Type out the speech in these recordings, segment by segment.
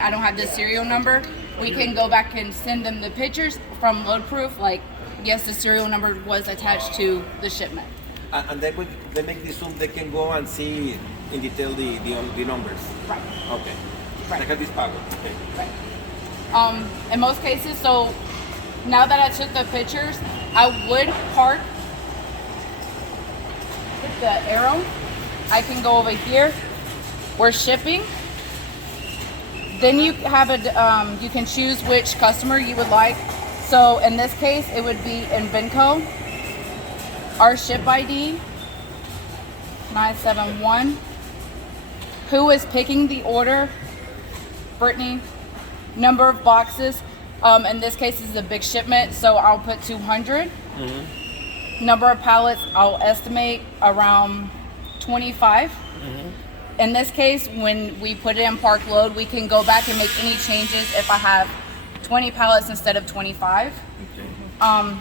I don't have the serial number, we can go back and send them the pictures from load proof, like, yes, the serial number was attached to the shipment. And then when they make the zoom, they can go and see in detail the numbers. Right. Okay. Right. Like this pago. Okay. Right. In most cases, so now that I took the pictures, I would park, hit the arrow, I can go over here, we're shipping. Then you have you can choose which customer you would like. So in this case, it would be in Venco. Our ship ID, 971. Who is picking the order? Brittany. Number of boxes. In this case, this is a big shipment, so I'll put 200. Mm-hmm. Number of pallets, I'll estimate around 25. Mm-hmm. In this case, when we put it in park load, we can go back and make any changes if I have 20 pallets instead of 25. Okay.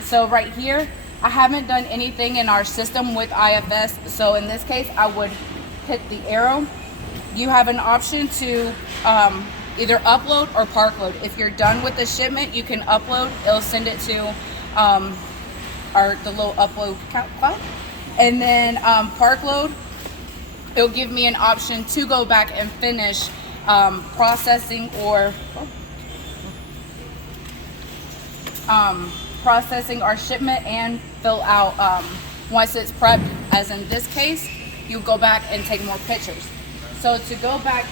So right here, I haven't done anything in our system with IFS. So in this case, I would hit the arrow. You have an option to either upload or park load. If you're done with the shipment, you can upload. It'll send it to the little upload file. And then park load, it'll give me an option to go back and finish processing or processing our shipment and fill out once it's prepped. As in this case, you go back and take more pictures. So to go back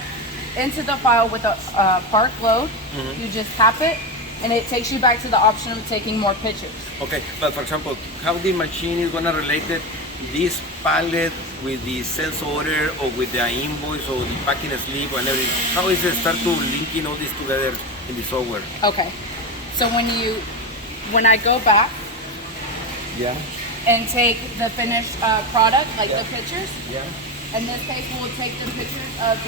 into the file with a park load, mm-hmm. you just tap it and it takes you back to the option of taking more pictures. Okay, but for example, how the machine is gonna relate it, this pallet with the sales order or with the invoice or the packing slip and everything? How is it start to linking all this together in the software? Okay, so when I go back, yeah, and take the finished product, like yeah. the pictures. Yeah. In this case, we'll take the pictures of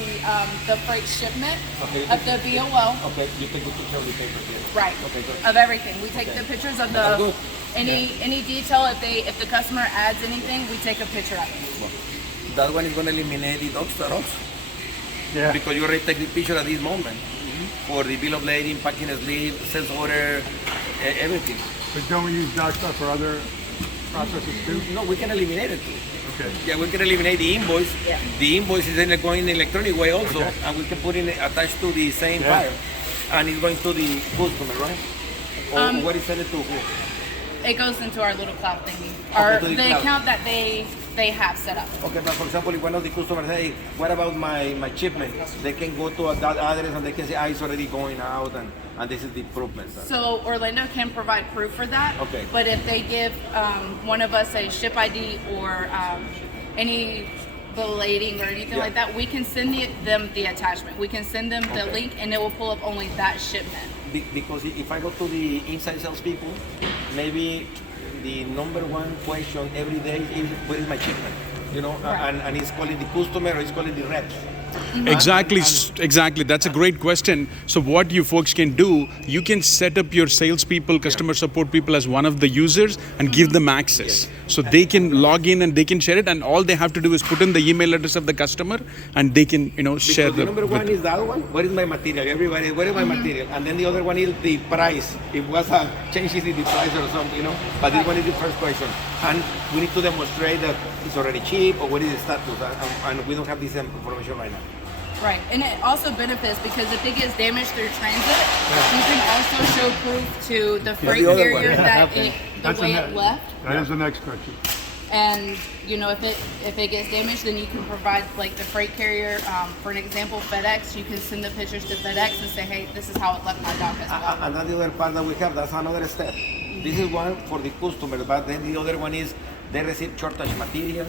the freight shipment, okay, of the BOL. Okay, you take the picture of the paper here. Right. Okay, good. Of everything. We take okay. the pictures of the any detail. If the customer adds anything, we take a picture of it. Well, that one is going to eliminate the dumpster also. Yeah. Because you already take the picture at this moment mm-hmm. for the bill of lading, packing slip, sales order, everything. But don't we use that stuff for other processes too? No, we can eliminate it too. Okay. Yeah, we can eliminate the invoice. Yeah. The invoice is then going in the electronic way also, okay. And we can put it attached to the same file, and it's going to the customer, right? Or what is sent it to who? It goes into our little cloud thingy, Okay, the account that they have set up. Okay, but for example, if one of the customers say, what about my shipment? They can go to that address and they can say, it's already going out and this is the improvement. So Orlando can provide proof for that. Okay. But if they give one of us a ship ID or any belating or anything like that, we can send them the attachment. We can send them the link and it will pull up only that shipment. Because if I go to the inside salespeople, maybe the number one question every day is, where is my shipment? You know, right. and it's calling the customer or it's calling the reps. Mm-hmm. Exactly. That's a great question. So what you folks can do, you can set up your salespeople, customer support people as one of the users and give them access. Yes. So they can log in and they can share it, and all they have to do is put in the email address of the customer and they can, share the number one is that one. Where is my material? Everybody, where is my material? And then the other one is the price. If it was a changes in the price or something, But this one is the first question. And we need to demonstrate that it's already cheap or what is the status, and we don't have this information right now. Right, and it also benefits because if it gets damaged through transit, you can also show proof to the freight carrier that the way it left. That is the next question. And if it gets damaged, then you can provide like the freight carrier. For an example, FedEx, you can send the pictures to FedEx and say, hey, this is how it left my dock as well. And that's the other part that we have. That's another step. This is one for the customer, but then the other one is they receive shortage material,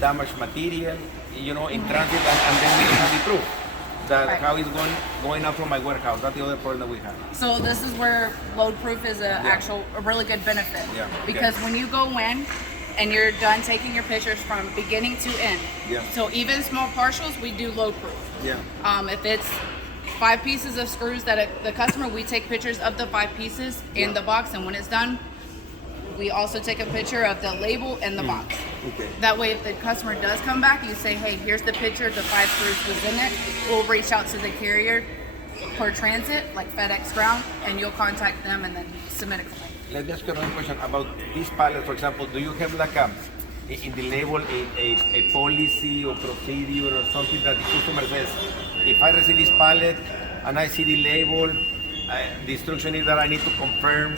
damaged material, in transit, and then we have the proof that how it's going out from my warehouse. That's the other problem that we have. So this is where load proof is a really good benefit. Yeah. Because when you go in and you're done taking your pictures from beginning to end, so even small partials, we do load proof. Yeah. If it's 5 pieces of screws that the customer, we take pictures of the 5 pieces in the box, and when it's done, we also take a picture of the label and the box. Okay. That way, if the customer does come back, you say, hey, here's the picture, the 5 screws was in it. We'll reach out to the carrier per transit, like FedEx Ground, and you'll contact them and then submit a claim. Let me ask you another question about this pallet, for example. Do you have like in the label a policy or procedure or something that the customer says, if I receive this pallet and I see the label, the instruction is that I need to confirm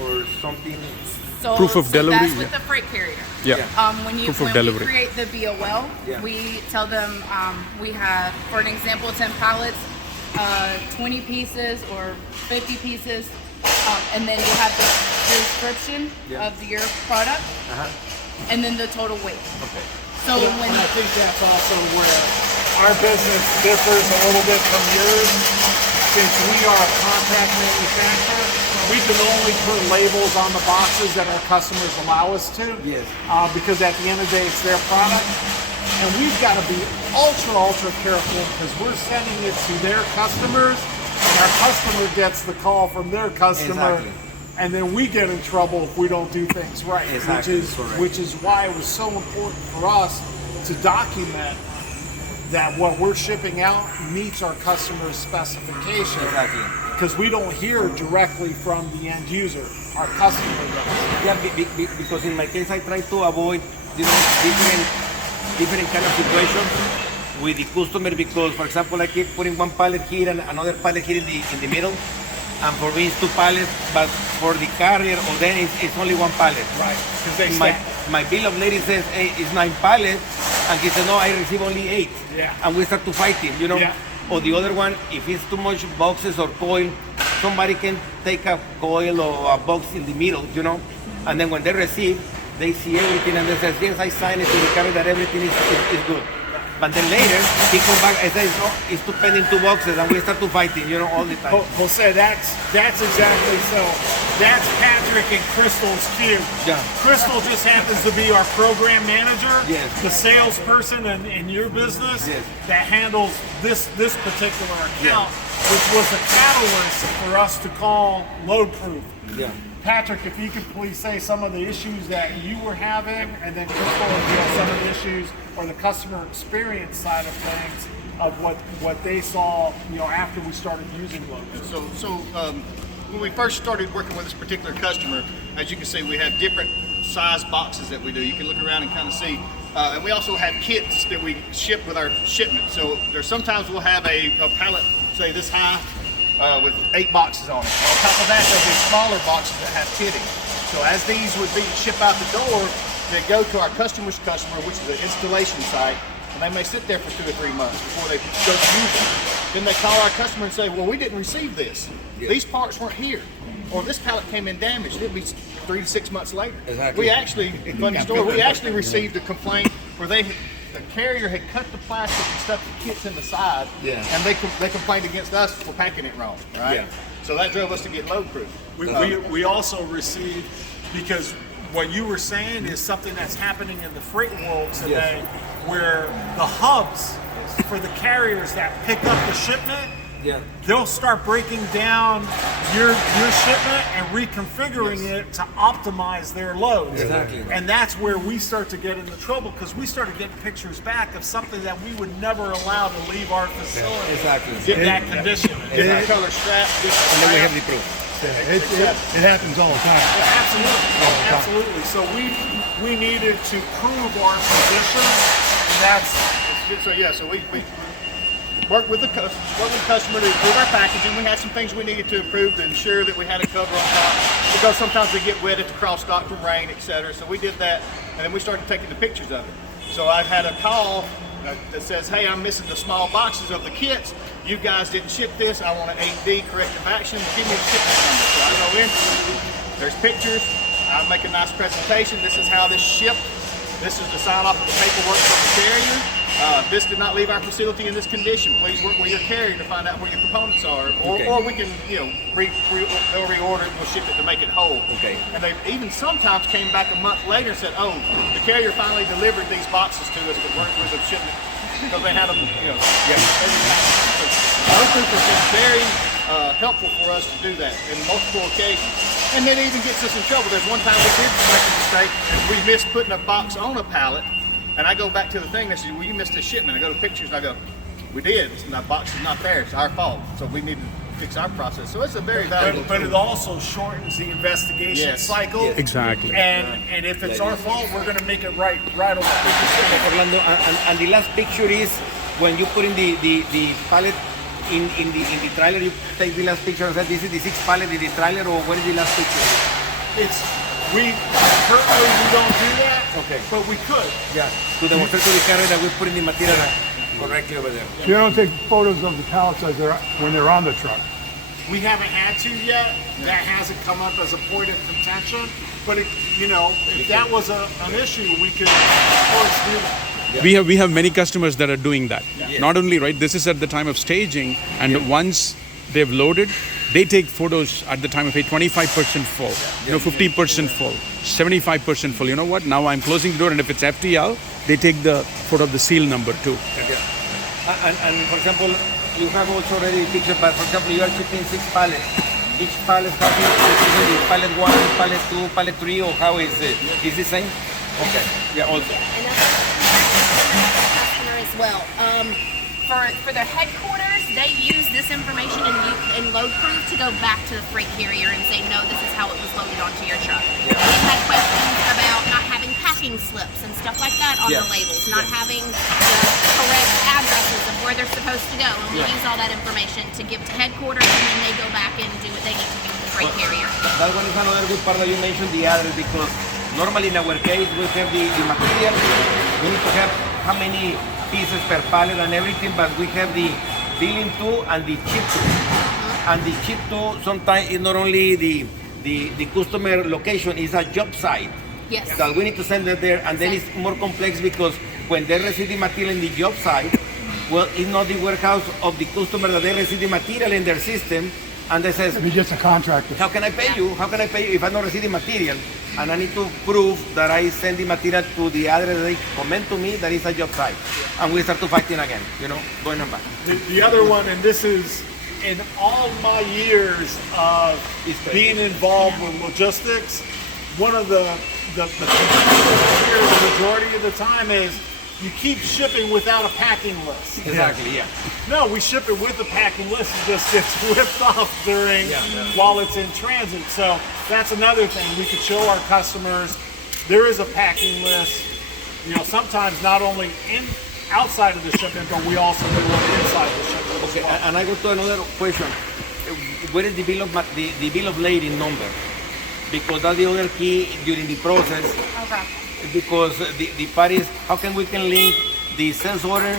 or something? So, Proof of delivery, That's with yeah. the freight carrier. Yeah. When you Proof of when delivery. we create the BOL, Yeah. we tell them we have, for an example, 10 pallets, 20 pieces or 50 pieces, and then you have the description Yeah. of your product, and then the total weight. Okay. So And when I think that's also where our business differs a little bit from yours. Since we are a contract manufacturer, we can only put labels on the boxes that our customers allow us to. Yes. Because at the end of the day, it's their product. And we've got to be ultra careful because we're sending it to their customers, and our customer gets the call from their customer. Exactly. And then we get in trouble if we don't do things right, Exactly, correct. which is why it was so important for us to document that what we're shipping out meets our customer's specification. Exactly. Because we don't hear directly from the end user, our customer does. Yeah, because in my case, I try to avoid different kind of situations with the customer because, for example, I keep putting one pallet here and another pallet here in the middle, and for me it's 2 pallets, but for the carrier or then it's only 1 pallet. Right. Because they My bill of lading says, hey, it's 9 pallets, and he said, no, I receive only 8. Yeah. And we start to fighting, you know. Yeah. Or the other one, if it's too much boxes or coil, somebody can take a coil or a box in the middle, you know. And then when they receive, they see everything and they say, yes, I signed it to the carrier that everything is good. But then later, he come back and says, no, it's too pending 2 boxes, and we start to fighting, you know, all the time. Jose, that's exactly so. That's Patrick and Crystal's cue. Yeah. Crystal just happens to be our program manager, Yes. the salesperson in your business Yes. that handles this particular account, which was a catalyst for us to call load proof. Yeah. Patrick, if you could please say some of the issues that you were having, and then Crystal will some of the issues or the customer experience side of things of what they saw, after we started using Logan. So when we first started working with this particular customer, as you can see, we have different size boxes that we do. You can look around and kind of see. And we also have kits that we ship with our shipment. So there's sometimes we'll have a pallet, say this high, with 8 boxes on it. On top of that, there'll be smaller boxes that have kitting. So as these would be shipped out the door, they go to our customer's customer, which is an installation site, and they may sit there for 2 or 3 months before they go to use them. Then they call our customer and say, well, we didn't receive this. Yeah. These parts weren't here. Or this pallet came in damaged. It'll be 3 to 6 months later. Exactly. We actually, funny story, we actually received a complaint where the carrier had cut the plastic and stuck the kits in the side, Yeah. and they complained against us for packing it wrong, right? Yeah. So that drove us to get load proof. We also received, because what you were saying is something that's happening in the freight world today, where the hubs for the carriers that pick up the shipment, Yeah. they'll start breaking down your shipment and reconfiguring it to optimize their loads. Exactly. And that's where we start to get into trouble, because we started getting pictures back of something that we would never allow to leave our facility Exactly. in that condition. Different color strap, different And then we strap. have the proof. It happens all the time. Absolutely. So we needed to prove our position, and that's So we worked with the customer to improve our packaging. We had some things we needed to improve to ensure that we had a cover on top, because sometimes we get wet at the cross dock from rain, etc. So we did that, and then we started taking the pictures of it. So I had a call that says, hey, I'm missing the small boxes of the kits. You guys didn't ship this. I want an 8D corrective action. Give me a shipment number. So I go in, there's pictures. I make a nice presentation. This is how this shipped. This is the sign off of the paperwork from the carrier. This did not leave our facility in this condition. Please work with your carrier to find out where your components are. Or we can, they'll reorder it, we'll ship it to make it whole. Okay. And they even sometimes came back a month later and said, oh, the carrier finally delivered these boxes to us that weren't with the shipment, because they had them, every time. So our people have been very helpful for us to do that in multiple occasions. And then it even gets us in trouble. There's one time we did make a mistake and we missed putting a box on a pallet. And I go back to the thing, they say, well, you missed a shipment. I go to pictures and I go, We did. The box is not there. It's our fault. So we need to fix our process. So it's a very valuable But it tool. also shortens the investigation Yes. cycle. Yes. Exactly. And if it's our fault, we're going to make it right away. Orlando, and the last picture is when you put in the pallet in the trailer, you take the last picture and say this is the 6th pallet in the trailer, or what is the last picture? We don't do that. Okay. But we could. Yeah, to demonstrate to the carrier that we put in the material correctly over there. You don't take photos of the pallets as when they're on the truck. We haven't had to yet. That hasn't come up as a point of contention. But if that was an issue, we could of course do that. We have many customers that are doing that. Not only, right, this is at the time of staging, and once they've loaded, they take photos at the time of 25% full, 50% full, 75% full. You know what? Now I'm closing the door, and if it's FTL, they take the photo of the seal number too. And for example, you have also already picture, but for example, you are shipping 6 pallets. Each pallet has the pallet 1, pallet 2, pallet 3, or how is it? Is the same? Okay. Yeah, also. And that's customer as well. For their headquarters, they use this information and load proof to go back to the freight carrier and say, no, this is how it was loaded onto your truck. They've had questions about not having packing slips and stuff like that on the labels, not having the correct addresses of where they're supposed to go. And we use all that information to give to headquarters, and then they go back and do what they need to do with the freight carrier. That one is another good part that you mentioned, the address, because normally in our case we have the material, we need to have how many pieces per pallet and everything, but we have the billing too and the chip too. And the chip too sometimes is not only the customer location, it's a job site. Yes. That we need to send it there, and then it's more complex because when they receive the material in the job site, well, it's not the warehouse of the customer that they receive the material in their system, and they says, You're just a contractor. how can I pay you? How can I pay you if I don't receive the material? And I need to prove that I send the material to the address that they comment to me that is a job site. And we start to fighting again, going on back. The other one, and this is in all my years of being involved with logistics, one of the majority of the time is you keep shipping without a packing list. Exactly, yeah. No, we ship it with a packing list. It just gets ripped off while it's in transit. So that's another thing we could show our customers. There is a packing list. Sometimes not only outside of the shipment, but we also do it inside the shipment. Okay, and I go to another question. Where is the bill of lading number? Because that's the other key during the process. Okay. Because the part is how can we link the sales order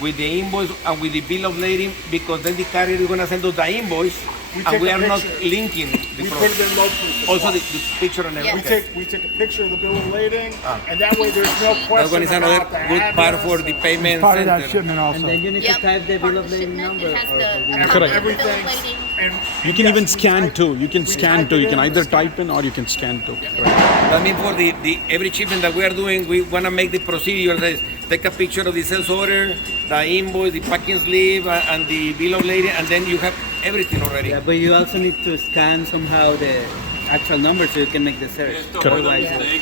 with the invoice and with the bill of lading, because then the carrier is going to send us the invoice and we are not linking the We put process. it in load proof. Also the picture and everything. We take a picture of the bill of lading, and that way there's no That question one is another about the good part address for the or- payment Part of that center. shipment also. And then you need Yep. to type the Part bill of of the lading shipment, number. it has or the the- copy of the bill of Everything. lading. And You can even scan too. You can scan type too. it You can in, either we scan. type in or you can scan too. That means for the every shipment that we are doing, we want to make the procedure that is take a picture of the sales order, the invoice, the packing slip, and the bill of lading, and then you have everything already. Yeah, but you also need to scan somehow the actual number so you can make the search. Otherwise, Okay,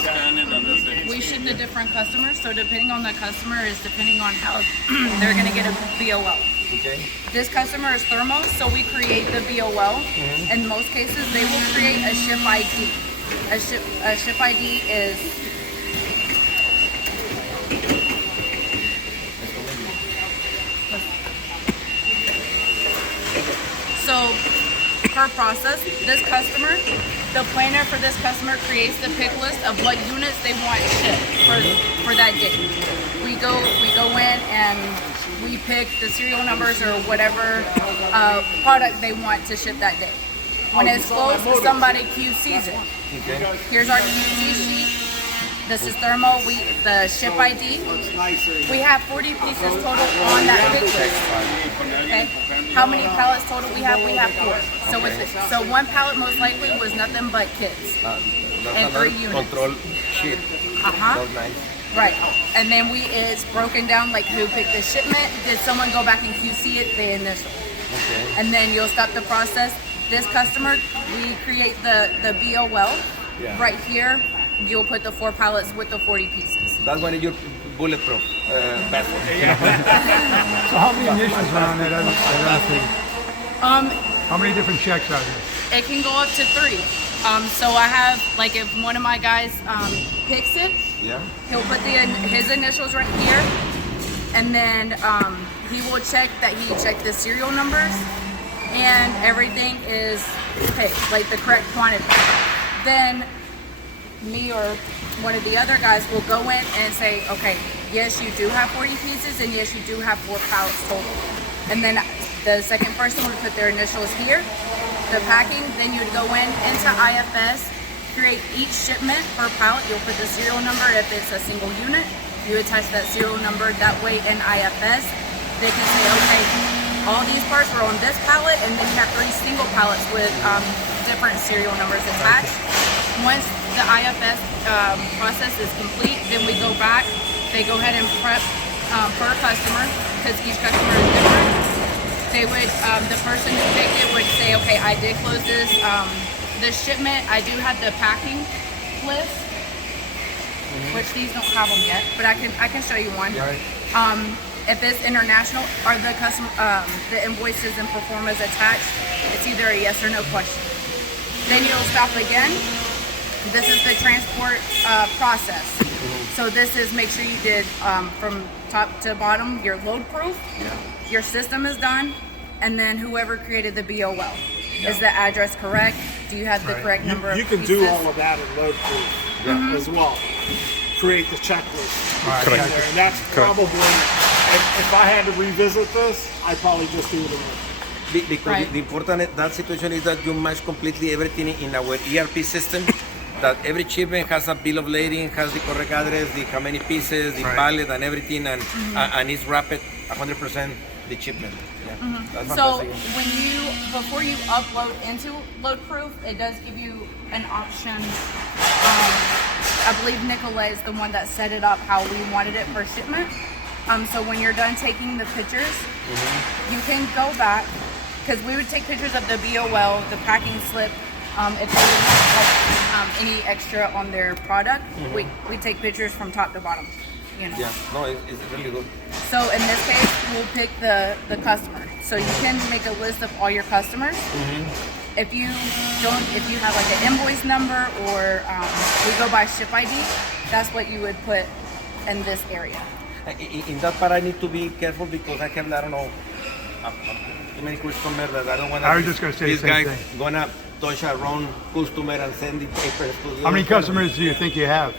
so we ship to different customers, so depending on the customer is depending on how they're gonna get a BOL. Okay. This customer is thermo, so we create the BOL. In most cases, they will create a ship ID. A ship ID is so per process, this customer, the planner for this customer creates the pick list of what units they want shipped for that day. We go in and we pick the serial numbers or whatever product they want to ship that day. When it's closed, somebody QCs it. Here's our QC sheet. This is thermo. The ship ID. We have 40 pieces total on that pick list. Okay. How many pallets total we have? We have 4. So one pallet most likely was nothing but kids. And 3 units. Control sheet. That's nice. Right. And then it's broken down like who picked the shipment. Did someone go back and QC it? The initial. Okay. And then you'll stop the process. This customer, we create the BOL. Yeah. Right here, you'll put the 4 pallets with the 40 pieces. That's when you're bulletproof. vessel. So how many initials are on that other thing? How many different checks are there? It can go up to 3. So I have, like, if one of my guys picks it, Yeah. he'll put his initials right here, and then he will check that he checked the serial numbers and everything is picked, like the correct quantity. Then me or one of the other guys will go in and say, okay, yes, you do have 40 pieces, and yes, you do have 4 pallets total. And then the second person would put their initials here, the packing, then you would go into IFS, create each shipment per pallet. You'll put the serial number if it's a single unit. You attach that serial number. That way in IFS, they can say, okay, all these parts were on this pallet, and then you have 3 single pallets with different serial numbers attached. Once the IFS process is complete, then we go back. They go ahead and prep per customer, because each customer is different. They would, the person who picked it would say, okay, I did close this shipment. I do have the packing list, which these don't have them yet, but I can show you one. Right. If it's international, are the the invoices and performas attached? It's either a yes or no question. Then you'll stop again. This is the transport process. So this is, make sure you did from top to bottom your load proof. Your system is done, and then whoever created the BOL. Is the address correct? Do you have the correct number of You can pieces? do all of that in load proof as well. Create the checklist. Correct. in there, and that's probably, if I had to revisit this, I'd probably just do it again. Because Right. the important that situation is that you match completely everything in our ERP system. That every shipment has a bill of lading, has the correct address, the how many pieces, the pallet, and everything, and it's wrapped 100% the shipment. Yeah. That's So fantastic. before you upload into LoadProof, it does give you an option. I believe Nicolay is the one that set it up how we wanted it per shipment. So when you're done taking the pictures, you can go back, because we would take pictures of the BOL, the packing slip. If they have any extra on their product, we take pictures from top to bottom. You know. Yeah, no, it's really good. So in this case, we'll pick the customer. So you can make a list of all your customers. If you have like an invoice number, or we go by ship ID, that's what you would put in this area. In that part, I need to be careful because I have, I don't know, too many customers that I don't want to. I was just gonna say this the same guy thing. gonna touch a wrong customer and send the papers to the How many other person. customers do you think you have?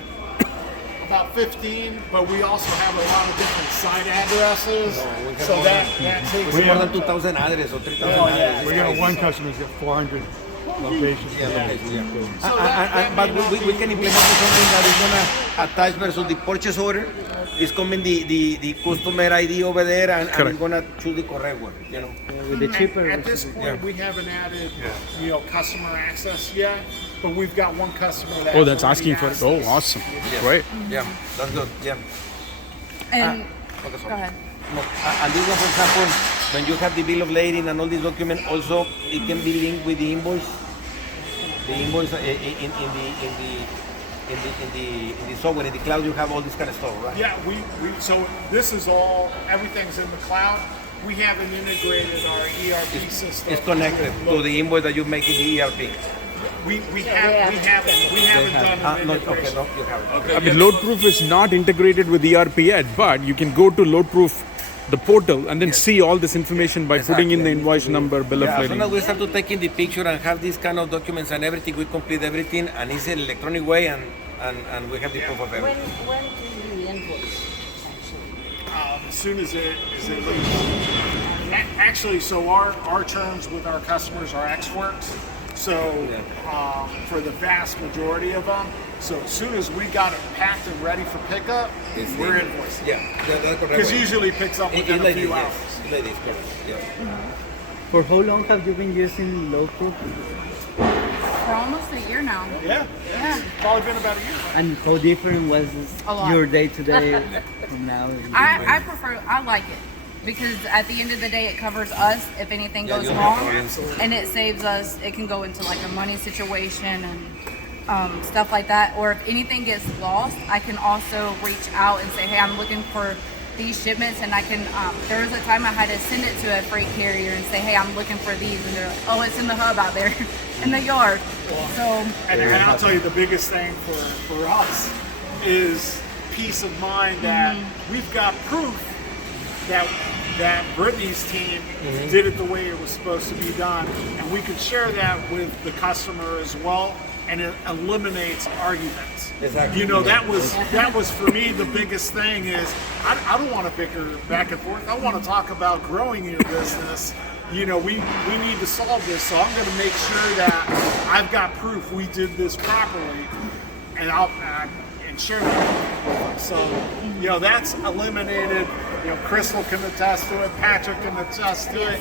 About 15, but we also have a lot of different site addresses, we have so more that We takes more have- than 2,000 addresses or 3,000 Oh, yeah. addresses. We got one customer's got 400 locations. Yeah, location, yeah. So that But may not we be- can implement something that is gonna attach versus the purchase order. It's coming the customer ID over there, and we're Correct. gonna choose the correct one. You know. With the cheaper. At this point, we haven't added, customer access yet, but we've got one customer that. Oh, has that's already asking for it. asked Oh, us. awesome. Yes. Great. Yeah, that's good. Yeah. And Okay, sorry. go ahead. No, and this one, for example, when you have the bill of lading and all these documents, also it can be linked with the invoice. The invoice in the software, in the cloud, you have all this kind of stuff, right? Yeah, so this is all, everything's in the cloud. We haven't integrated our ERP system. It's connected to the invoice that you make in the ERP. We haven't done an No, integration. okay, no, you haven't. I mean, LoadProof is not integrated with ERP yet, but you can go to LoadProof, the portal, and then see all this information by putting in the invoice number, bill of Yeah, as soon as lading. we start to take in the picture and have these kind of documents and everything, we complete everything, and it's an electronic way, and we have the proof of everything. When do you invoice? As soon as it leaves. Actually, so our terms with our customers are X-Works. So for the vast majority of them, so as soon as we got it packed and ready for pickup, we're invoicing. Yeah, that's correct. Because usually picks up within a few hours. Ladies, correct. Yeah. For how long have you been using LoadProof? For almost a year now. Yeah. Probably been about a year. And how different was A lot. your day to day from now? I like it, because at the end of the day, it covers us if anything Yeah, goes you wrong, have and it saves us. It can go into like a money situation and stuff like that. Or if anything gets lost, I can also reach out and say, hey, I'm looking for these shipments, and I can. There was a time I had to send it to a freight carrier and say, "Hey, I'm looking for these," and they're like, "Oh, it's in the hub out there, in the yard." So. And I'll tell you, the biggest thing for us is peace of mind that we've got proof that Brittany's team did it the way it was supposed to be done, and we could share that with the customer as well, and it eliminates arguments. Exactly. You know, that was for me the biggest thing is I don't want to bicker back and forth. I want to talk about growing your business. You know, we need to solve this, so I'm going to make sure that I've got proof we did this properly, and I'll share that with them. So, you know, that's eliminated. You know, Crystal can attest to it, Patrick can attest to it.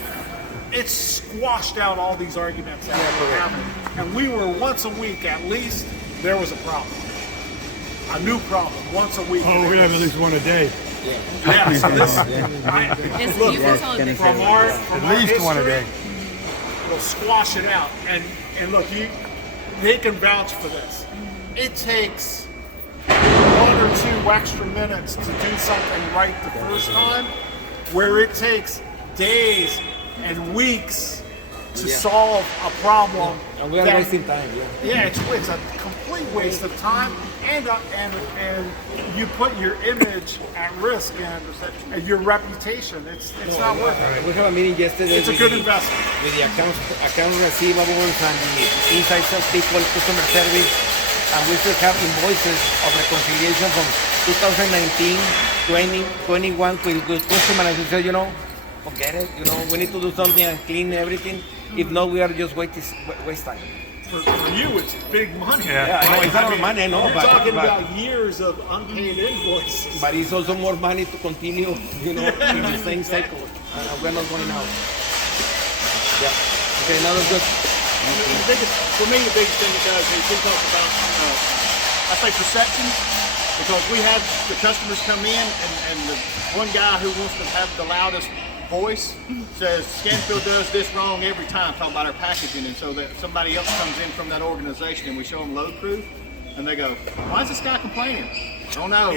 It's squashed out all these arguments that were happening. And we were once a week at least, there was a problem. A new problem, once a week. Oh, we have at least one a day. Yeah, so this, look, You can tell a difference. from our least one a history, day. it'll squash it out. And look, they can vouch for this. It takes 1 or 2 extra minutes to do something right the first time, where it takes days and weeks to solve a problem. And we are wasting time. Yeah, it's a complete waste of time, and you put your image at risk and your reputation. It's not worth it. We have a meeting yesterday. It's a good investment. With the account receivables and the inside sales people, customer service, and we still have invoices of reconciliation from 2019, 20, 21 with customers. And we said, you know, forget it. You know, we need to do something and clean everything. If not, we are just waste time. For you, it's big money. Yeah, I know, it's not money, I know, You're talking about years of unpaid invoices. But it's also more money to continue, you know, in the same cycle. We're not going out. Yeah. Okay, now that's good. For me, the biggest thing it does is he talks about, I say perception, because we have the customers come in and the one guy who wants to have the loudest voice says Scanfil does this wrong every time, talking about our packaging, and so that somebody else comes in from that organization and we show them load proof and they go, why is this guy complaining? I don't know.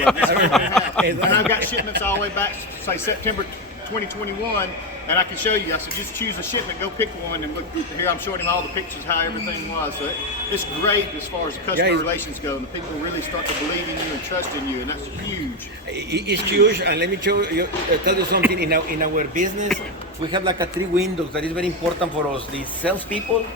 And I've got shipments all the way back, say September 2021, and I can show you. I said, just choose a shipment, go pick one, and look here. I'm showing him all the pictures how everything was. So it's great as far as the customer relations go, and the people really start to believe in you and trust in you, and that's huge. It's huge, and let me tell you something. In our business, we have like 3 windows that is very important for us. The salespeople,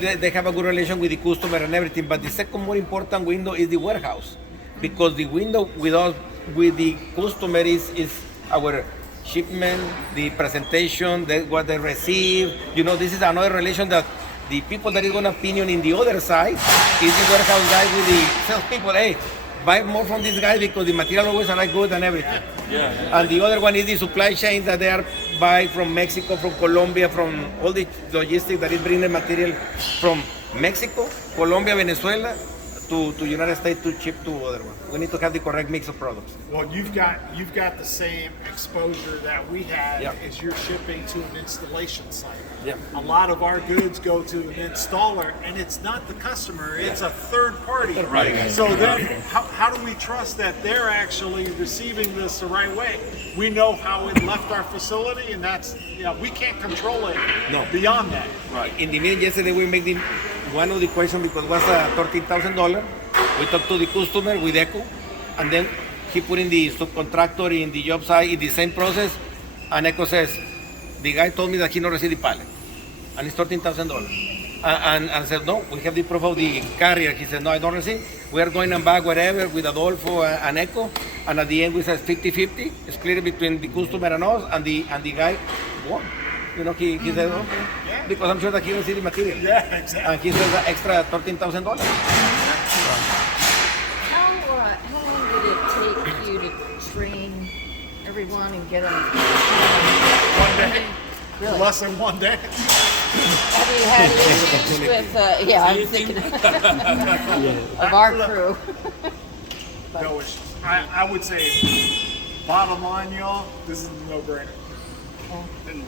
they have a good relation with the customer and everything, but the second more important window is the warehouse, because the window with the customer is our shipment, the presentation, what they receive. You know, this is another relation that the people that is going to opinion in the other side is the warehouse guy with the salespeople. Hey, buy more from this guy because the material always are good and everything. Yeah. And the other one is the supply chain that they are buy from Mexico, from Colombia, from all the logistics that is bringing the material from Mexico, Colombia, Venezuela to United States to ship to other one. We need to have the correct mix of products. Well, you've got the same exposure that we had as you're shipping to an installation site. Yeah. A lot of our goods go to an installer, and it's not the customer; it's a third party. Right. So then, how do we trust that they're actually receiving this the right way? We know how it left our facility, and we can't control it. No. Beyond that. Right. In the meeting yesterday, we made one of the questions because it was $13,000. We talked to the customer with Echo, and then he put in the subcontractor in the job site in the same process, and Echo says, the guy told me that he not received the pallet, and it's $13,000. And said, no, we have the proof of the carrier. He said, no, I don't receive. We are going back wherever with Adolfo and Echo, and at the end we said 50-50, split between the customer and us, and the guy won. You know, he said, okay, because I'm sure that he received the material. Yeah, exactly. And he said that extra $13,000. How long did it take you to train everyone and get them? 1 day. Really? Less than 1 day. Have you had issues with? I'm thinking of our crew. No issues. I would say, bottom line, y'all, this is a no-brainer. And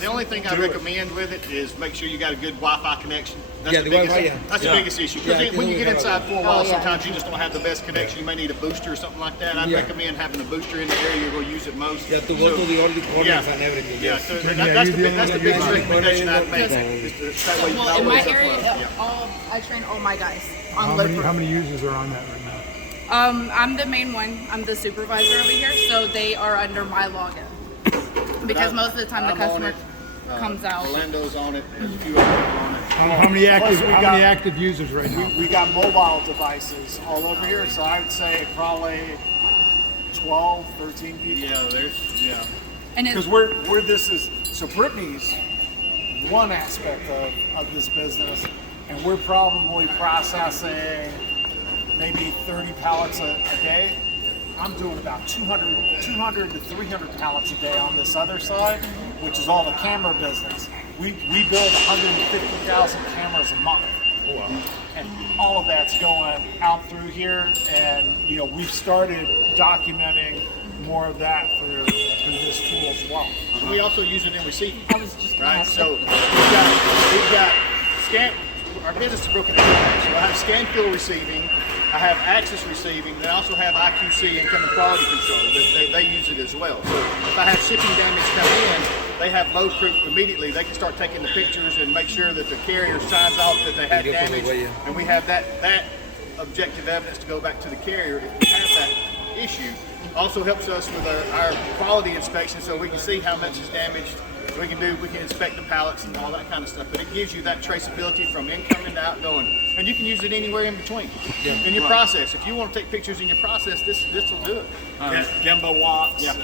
the only thing I recommend with it is make sure you got a good Wi-Fi connection. That's Yeah, the the biggest, Wi-Fi, yeah. that's the Yeah. biggest issue. Yeah, Because when you get inside four walls, yeah. sometimes you just don't have the best connection. You may need a booster or something like that. I'd Yeah. recommend having a booster in the area you're going to use it most. Yeah, to go to the all the corners Yeah. and everything. Yeah, Yes. so Yeah, that's you the do that's the it. biggest Yeah. recommendation I'd make. Yeah. Is that way you can Well, in my always area, upload. I train all my guys on How load many, proof. how many users are on that right now? I'm the main one. I'm the supervisor over here, so they are under my login. Because most of the time the I'm on customer it. comes out. Orlando's on it. There's a few other people on it. How many Plus active, we how got- many active users right now? We got mobile devices all over here, so I would say probably 12, 13 people. Yeah, And it's Because where this is, so Brittany's one aspect of this business, and we're probably processing maybe 30 pallets a day. I'm doing about 200 to 300 pallets a day on this other side, which is all the camera business. We build 150,000 cameras a month. And all of that's going out through here, and we've started documenting more of that through this tool as well. We also use it in receiving. I was just gonna Right, ask so we've got scan. Our business is broken into parts. So I have Scanfil receiving, I have Access receiving, and I also have IQC incoming quality control. They use it as well. So if I have shipping damage come in, they have load proof immediately. They can start taking the pictures and make sure that the carrier signs off that they had damage, and we have that objective evidence to go back to the carrier if we have that issue. Also helps us with our quality inspection, so we can see how much is damaged. We can inspect the pallets and all that kind of stuff, but it gives you that traceability from incoming to outgoing, and you can use it anywhere in between. In your process, if you want to take pictures in your process, this will do it. Gemba walks. Yeah.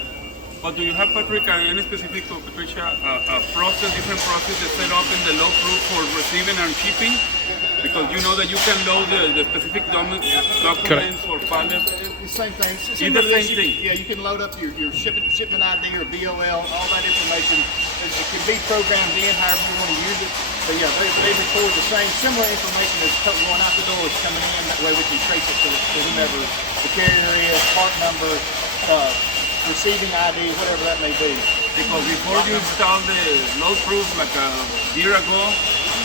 But do you have, Patricia, any specific, Patricia, different process to set up in the load proof for receiving and shipping? Because you know that you can load the specific documents or files. The same thing. It's the same thing. Yeah, you can load up your shipment ID or BOL, all that information. It can be programmed in however you want to use it. But yeah, they record the same similar information as going out the door is coming in. That way we can trace it to whomever the carrier is, part number, receiving ID, whatever that may be. Because before you install the load proof like a year ago,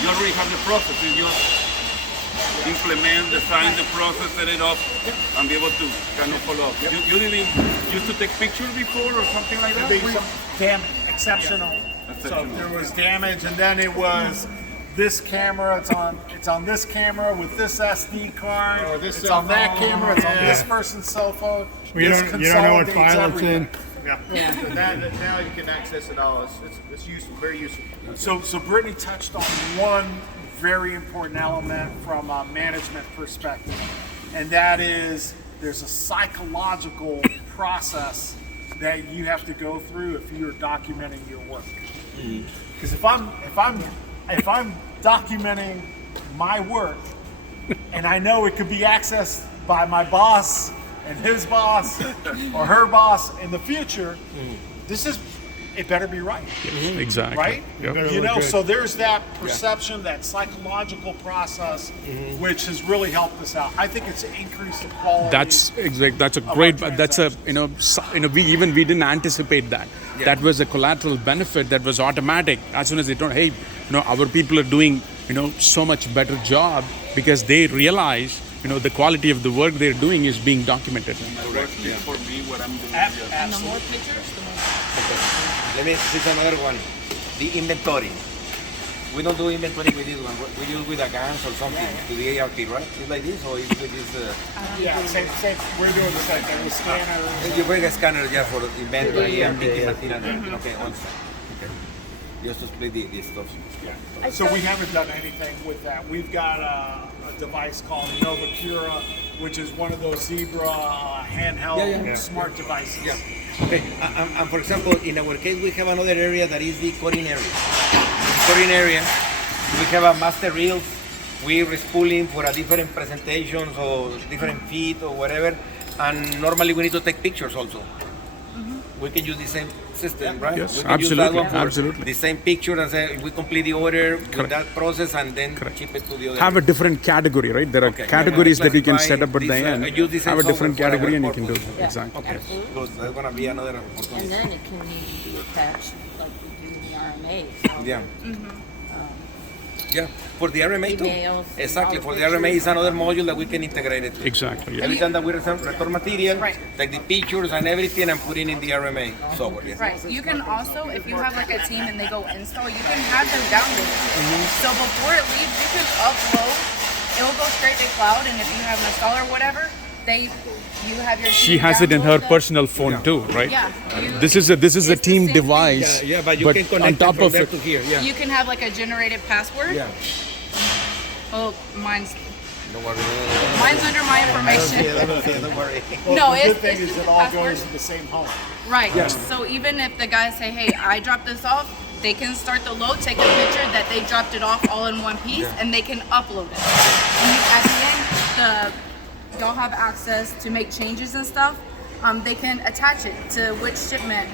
you already have the process. You just implement, design the process, set it up, and be able to kind of follow up. You didn't used to take pictures before or something like that? Exceptional. So if there was damage, and then it was this camera. It's on this camera with this SD card. Or this it's cell on that phone. camera. It's on Yeah. this person's cell phone. You This don't know what consolidates file it's in. everything. Yeah. Now you can access it all. It's useful, very useful. So Brittany touched on one very important element from a management perspective, and that is there's a psychological process that you have to go through if you're documenting your work. Because if I'm documenting my work, and I know it could be accessed by my boss and his boss or her boss in the future, it better be right. Exactly. Right? Yep. So there's that perception, that psychological process, which has really helped us out. I think it's increased the quality. That's a great. That's a we didn't anticipate that. That was a collateral benefit that was automatic. As soon as they told, hey, our people are doing so much better job because they realize the quality of the work they're doing is being documented. Correct. For me, what I'm doing. And the more pictures, the more. This is another one. The inventory. We don't do inventory with this one. We use with a GANs or something to the ARP, right? It's like this, or it's with this. Yeah, same. We're doing the same thing with scanner. You bring a scanner for inventory and picking material. Okay, also. Okay. Just to split the stuff. Yeah. So we haven't done anything with that. We've got a device called Nova Cura, which is one of those Zebra handheld smart devices. Yeah. Okay. And for example, in our case, we have another area that is the coding area. In the coding area, we have a master reels. We respooling for a different presentations or different feed or whatever. And normally we need to take pictures also. We can use the same system, right? Yes, we can use that absolutely, one for absolutely. the same picture and say we complete the order with that process and then ship it to the other. Have a different category, right? There are categories that you can set up at the end. Have a different category and you can do it. Yeah, Exactly. absolutely. Because that's going to be another And opportunity. then it can be attached like we do in the RMA. So, Yeah. Yeah, for the RMA too. Emails, Exactly, all for the pictures. RMA is another module that we can integrate it. Exactly. Yeah. Every time that we return material, Right. take the pictures and everything and put it in the RMA software. Yeah. Right. You can also, if you have like a team and they go install, you can have them download it. So before it leaves, you can upload. It will go straight to cloud, and if you have an installer or whatever, you have your. She team has it in her download the- personal phone too, right? Yeah. This is a It's the team same device. Yeah, but you can connect on top it from of there it. to here. Yeah. You can have like a generated password. Yeah. Well, mine's Don't worry. under my information. Don't worry. Well, No, the it's good thing just is a it all password. goes to the same home. Right. So even if the guys say, "Hey, I dropped this off," they can start the load, take a picture that they dropped it off all in one piece, and they can upload it. And at the end, y'all have access to make changes and stuff. They can attach it to which shipment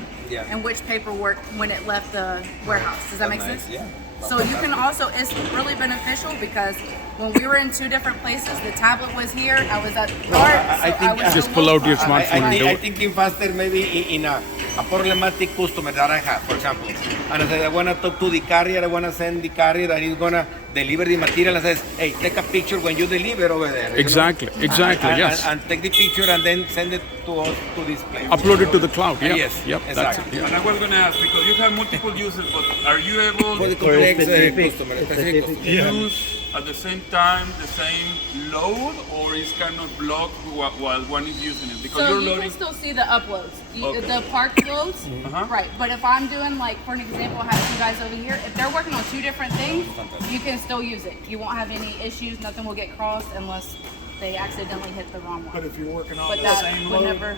and which paperwork when it left the warehouse. Does that make sense? Yeah. So you can also, it's really beneficial because when we were in two different places, the tablet was here, I was at the bar, I think- was Just on pull load out your bar. smartphone and do I it. thinking faster maybe in a problematic customer that I have, for example. And I said, I want to talk to the carrier, I want to send the carrier that is going to deliver the material and says, hey, take a picture when you deliver over there. Exactly. Exactly. Yes. And take the picture and then send it to us to display. Upload it to the cloud. Yeah. Yes, Yep. That's exactly. it. Yeah. And I was going to ask, because you have multiple users, but are you able For the to complex specific- customer, specific- customer. use at the same time the same load, or is kind of blocked while one is using it? Because So you're you loading. can still see the uploads, Okay. the park loads, Uh-huh. right? But if I'm doing like, for an example, I have two guys over here. If they're working on two different things, you can still use it. You won't have any issues. Nothing will get crossed unless they accidentally hit the wrong But one. if you're working on But the that same would load, never.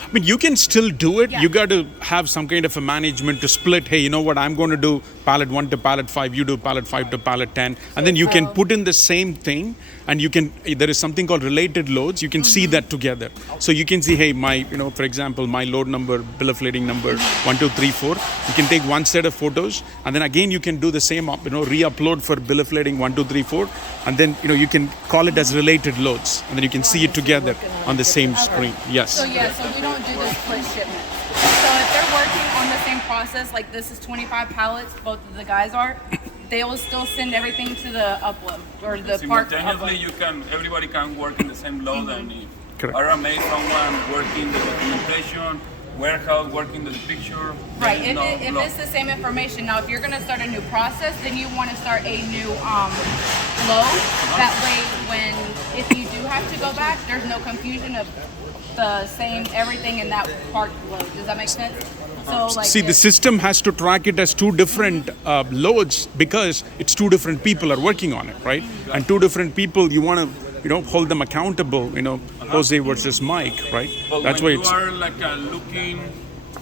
I mean, you can still do it. Yeah. You got to have some kind of a management to split. Hey, you know what? I'm going to do pallet 1 to pallet 5. You do pallet 5 to pallet 10, and then you can put in the same thing. And you can. There is something called related loads. You can see that together. So you can see, hey, for example, my load number, bill of lading number 1, 2, 3, 4. You can take one set of photos, and then again you can do the same. Re-upload for bill of lading 1, 2, 3, 4, and then you can call it as related loads, and then you can see it together on the same screen. Yes. So yeah, so we don't do the split shipment. So if they're working on the same process, like this is 25 pallets, both of the guys are, they will still send everything to the upload or the park Simultaneously, upload. everybody can work in the same load, and if Correct. RMA, someone working the documentation, warehouse working the picture. Right, there is no if block. it's the same information. Now, if you're going to start a new process, then you want to start a new load. That way, if you do have to go back, there's no confusion of the same everything in that park load. Does that make sense? So, like, See, the system has to track it as two different loads because it's two different people are working on it, right? And two different people, you want to, hold them accountable. Jose versus Mike, right? But That's when why you it's. are like looking,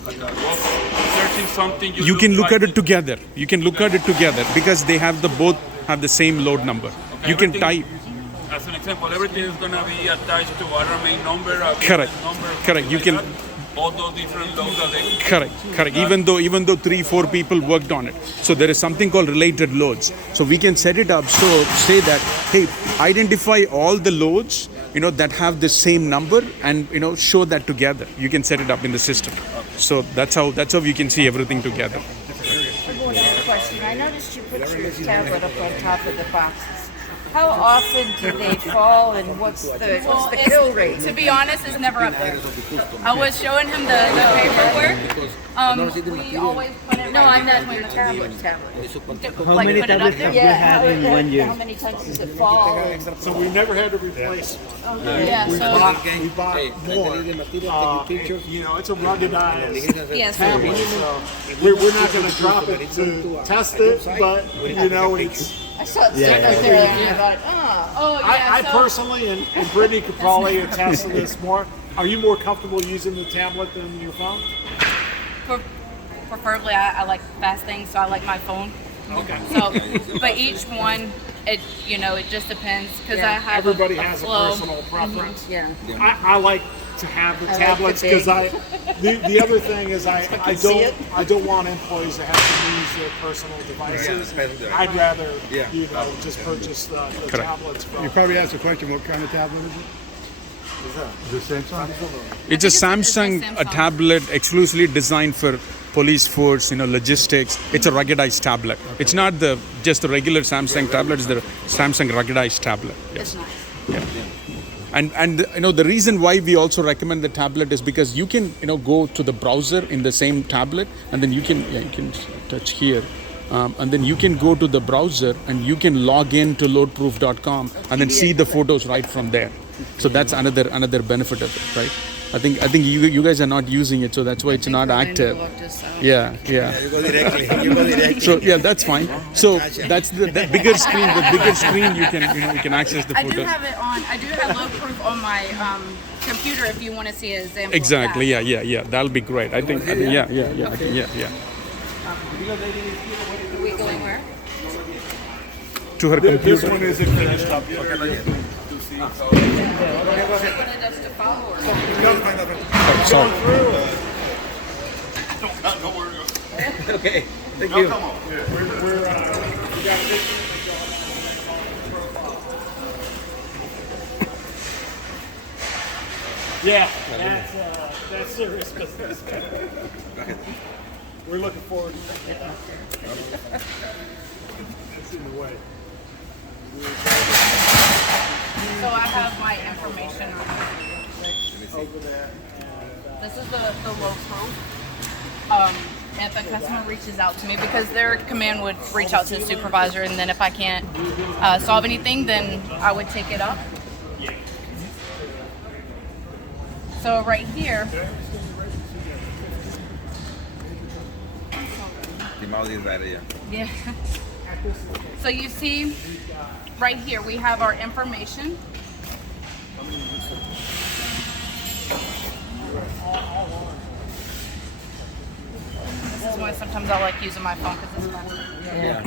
searching something, You can look at it together. You can look at it together because they have both have the same load number. Okay, You can everything- type. As an example, everything is gonna be attached to RMA number, a Correct. number, Correct. You like can- that. All those different loads are there. Correct. Even though 3-4 people worked on it, so there is something called related loads. So we can set it up. So say that, hey, identify all the loads, that have the same number, and show that together. You can set it up in the system. So that's how you can see everything together. One other question. I noticed you put your tablet up on top of the boxes. How often do they fall, and what's the kill rate? To be honest, it's never up there. I was showing him the paperwork. We always put it. No, right I'm not between your the tablet. How Like, many put it up tablets there? have you had in 1 year? How many times does it fall? so we've never had to replace. Yeah. We So bought more. Pictures. It's a ruggedized yes. tablet, so we're not going to drop it to test it, but it's. I saw it sitting right there, and I thought, Oh yeah. I so, personally, and Brittany could probably attest to this more. Are you more comfortable using the tablet than your phone? preferably, I like fast things, so I like my phone. Okay. So, but each one, it just depends because I have Everybody a has a flow. personal preference. yeah. I like to have the I like tablets the because big. the other thing is I see it. don't want employees to have to use their personal devices. Yeah. I'd rather Yeah. just purchase the Correct. tablets from. You probably asked the question, what kind of tablet is it? Is it Samsung? It's a think it's a Samsung, Samsung. a tablet exclusively designed for police force, logistics. It's a ruggedized tablet. It's not just the regular Samsung tablet. It's the Samsung ruggedized tablet. It's nice. Yeah. And the reason why we also recommend the tablet is because you can go to the browser in the same tablet, and then you can touch here, and then you can go to the browser and you can log in to loadproof.com and then see the photos right from there. So that's another benefit of it, right? I think you guys are not using it, so that's why it's not active. Yeah. You go directly. So yeah, that's fine. So that's the bigger screen. The bigger screen you can access the I photos. do have it on. I do have load proof on my computer if you want to see an example. Exactly. Of that. Yeah. That'll be great. I think. Yeah. Are we going where? To her This computer. one isn't finished up yet. Wanted us to follow her. Sorry. Don't worry. Okay, thank you. Come on. We got a big. Yeah, that's serious business. We're looking forward to that. It's in the way. So I have my information over there. This is the low proof. If a customer reaches out to me, because their command would reach out to the supervisor, and then if I can't solve anything, then I would take it up. So right here, The mouse is right here. yeah. So you see, right here we have our information. This is why sometimes I like using my phone because it's faster. Yeah.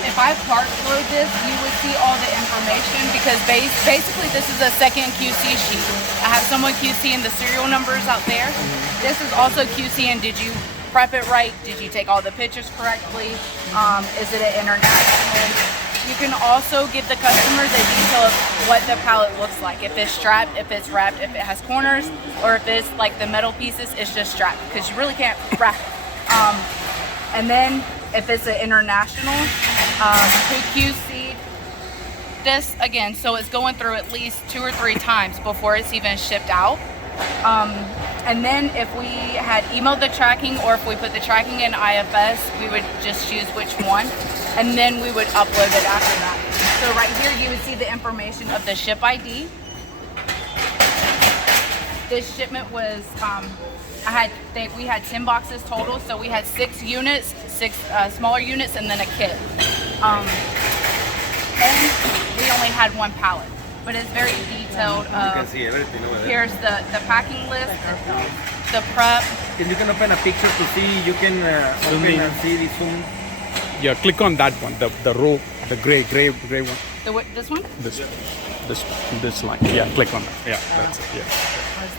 If I part load this, you would see all the information because basically this is a second QC sheet. I have someone QCing the serial numbers out there. This is also QCing, did you prep it right? Did you take all the pictures correctly? Is it an international? You can also give the customers a detail of what the pallet looks like. If it's strapped, if it's wrapped, if it has corners, or if it's like the metal pieces, it's just strapped because you really can't wrap it. And then if it's an international, who QC'd this again, so it's going through at least 2 or 3 times before it's even shipped out. And then if we had emailed the tracking or if we put the tracking in IFS, we would just choose which one, and then we would upload it after that. So right here you would see the information of the ship ID. This shipment was, we had 10 boxes total, so we had 6 units, 6 smaller units, and then a kit. And we only had 1 pallet. But it's very detailed. You can see everything over there. Here's the packing list, the prep. You can open a picture to see, you can open and see the zoom. Yeah, click on that one, the row, the gray one. This one? This line. Yeah, click on that. Yeah, that's it.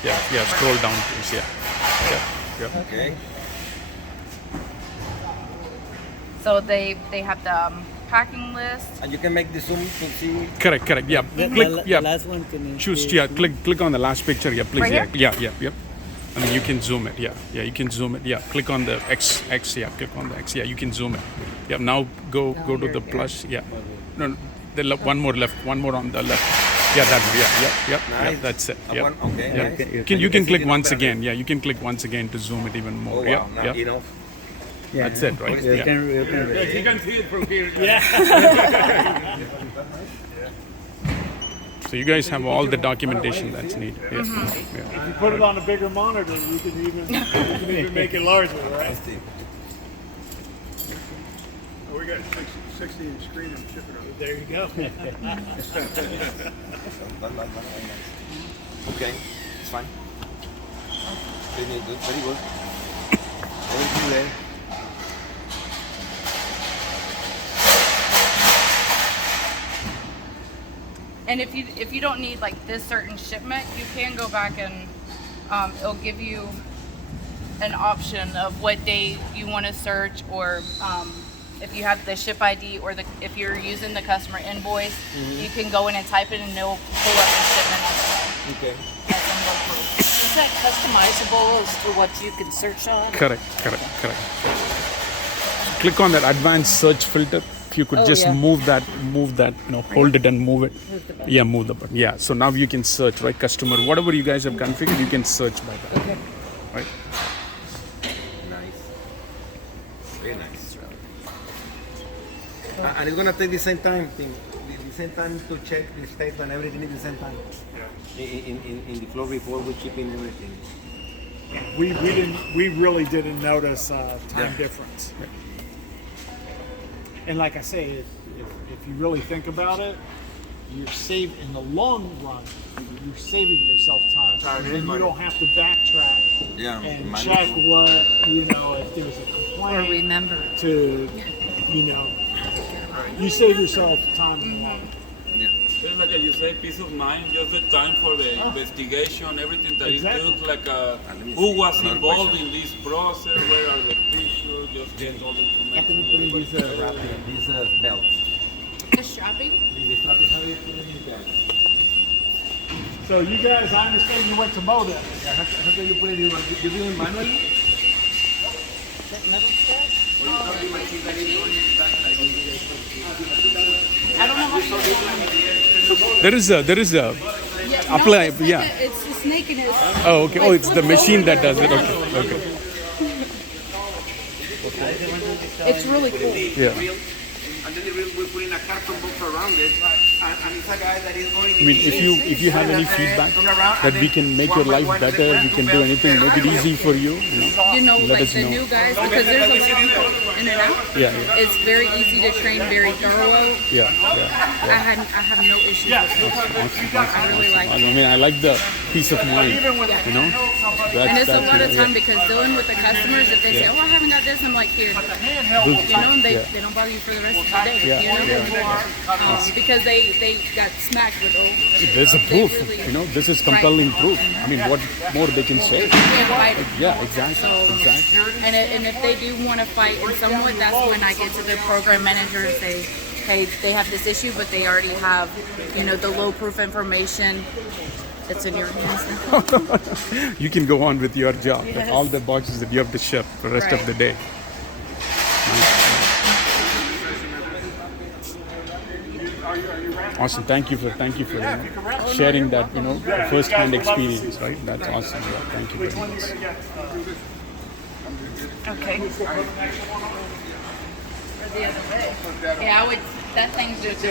Yeah. Scroll down, please. Yeah. Okay. So they have the packing list. And you can make the zoom to see. Correct. Yeah. Click. Yeah. Last one can you Choose. Yeah. Click on the last picture. Yeah, please. Right Yeah. Yep. And then you can zoom it. Yeah. You can zoom it. Yeah. Click on the X. Yeah. Click on the X. Yeah. You can zoom it. Yeah. Now go to the plus. Yeah. No. One more left. One more on the left. Yeah. That. Yeah. Nice. Yeah. That's it. Yeah. Okay. Yeah. Nice. You can click see once it better. again. Yeah. You can click once again to zoom it even more. Oh, wow. Now, Yeah. you know. Yeah. That's it, right? You Yeah. can You can see it from here. So you guys have all the documentation that's needed. Yes. If you put it on a bigger monitor, you can even make it larger, right? We got 60-inch screen and chip it over. There you go. Okay, it's fine. Very good. Very good. Everything there. And if you don't need like this certain shipment, you can go back and it'll give you an option of what day you want to search, or if you have the ship ID, or if you're using the customer invoice, you can go in and type it and it'll pull up the shipment as well. Okay. That's in low proof. Is that customizable as to what you can search on? Correct. Click on that advanced search filter. If you could just move that, hold it and move it. Yeah, move the button. Yeah, so now you can search, right? Customer, whatever you guys have configured, you can search by that. Okay. Right? Nice. Very nice. And it's gonna take the same time to check the state and everything at the same time. In the flow before we keep in everything. We really didn't notice time difference. Yeah. And like I say, if you really think about it, you're in the long run, you're saving yourself time. And you don't have to backtrack and check what, if there's a complaint. Or remember. You save yourself time in the long run. It's like you say, peace of mind, just the time for the investigation, everything that it took, like who was involved in this process, where are the pictures, just get all the information. These belts. The strapping? So you guys, I understand you went to Moda. How do you put it in? You do it manually? I don't know how to There is a apply. It's the snake in his. Oh, okay. Oh, it's the machine that does it. Okay. It's really cool. Yeah. And then we put in a carton box around it, and it's a guy that is going. I mean, if you have any feedback that we can make your life better, we can do anything, make it easy for you. Let like us the know. new guys, because there's a lot of people in and out. Yeah. It's very easy to train, very thorough. Yeah. I have no issues with it. I really like I it. mean, I like the peace of mind. And it's a lot of time because dealing with the customers, if they say, "Oh, I haven't got this," I'm like, "Here," and they don't bother you for the rest of the day. Because they got smacked with There's a proof. This is compelling proof. I mean, what more they can say? Yeah, exactly. And if they do want to fight in somewhat, that's when I get to the program manager and say, hey, they have this issue, but they already have, the low proof information. It's in your hands now. You can go on with your job. Yes. All the boxes that you have to ship the rest of the day. Awesome. Thank you for sharing that first-hand experience. Right. That's awesome. Yeah, thank you very much. Okay. Or the other way. Yeah, that thing's just.